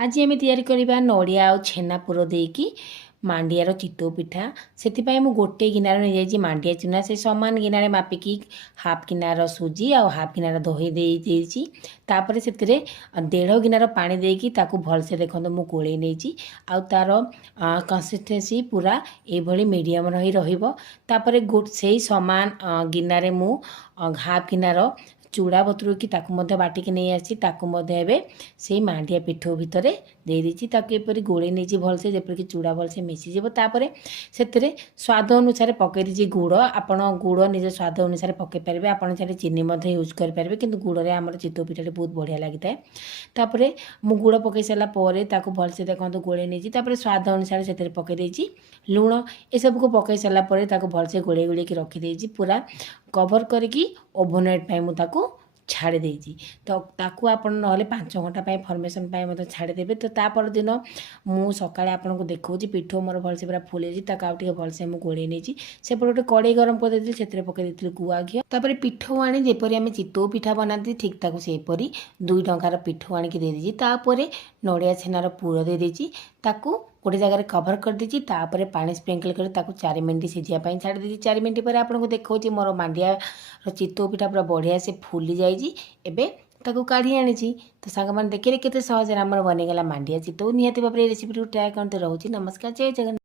आज आम या नड़िया आ छेना पुर देकी मांडियार चितौ पिठा से गोटे गिनार नहीं जाइए मांडिया चूना से सामान गिनारे मापिकी हाफ गिनार सुजी आ हाफ गिनार दही देती से 1.5 गिनार पानी देकी भलसे देखो मु गोले नहीं आउ तार कंसिस्टेंसी पूरा ये मीडियम रही रही से सामान गिनारे मु हाफ गिनार चूड़ा बतुर कि बाटिकी नहीं आसी से मांडिया पिठो भितर दे देती एपरी गोले नहीं भलसे जेपरिक चूड़ा भलसे मिसीज से स्वाद अनुसार पकई दीजिए गुड़ आपण गुड़ निज स्वाद अनुसार पकई पारे आपड़ चाहे चीनी यूज करेंगे कि गुड़े आम चितौ पिठाटी बहुत बढ़िया लगी है मु गुड़ पकई सारापर भलसे देखो गोले नहीं स्वाद अनुसार से पकई देती लुण ये सबको पकई सारापर भलसे गोले गोले रखीदे पूरा कवर करके ओभरनाइट मुझे छाड़ी देती तो ताकू आपण ना 5 घंटा फर्मेसन मत छाड़देवे तो तापर दिन मु सका आपन को देखा पिठो मोर भलसे पूरा फुल आउ भलसे मुझे गोले नहीं से गोटे कड़े गरम कर देती से पकई दी गुआ घी तापर पिठो आनी जेपरी आम चितौ पिठा बनाती ठीक ताकू सेपरी 2 टंकार पिठो आणिकी दे देती तापर नड़िया छेनार पुर दे देती ताकू गोटे जगह कभर कर देती तापर पानी स्प्रिंकल कर 4 मिनट सीझापी छाड़ी देती 4 मिनट पर आपको देखा मोर मांडिया चितौ पिठा पूरा बढ़िया से फुली जाइए ताकू काढ़ी आनी तो सांग मैंने देखिए केते सहज आम बनेगला मांडिया चितौ निहाती भाव रेसिपी ट्राए करते रहुची। नमस्कार, जय जगन्नाथ।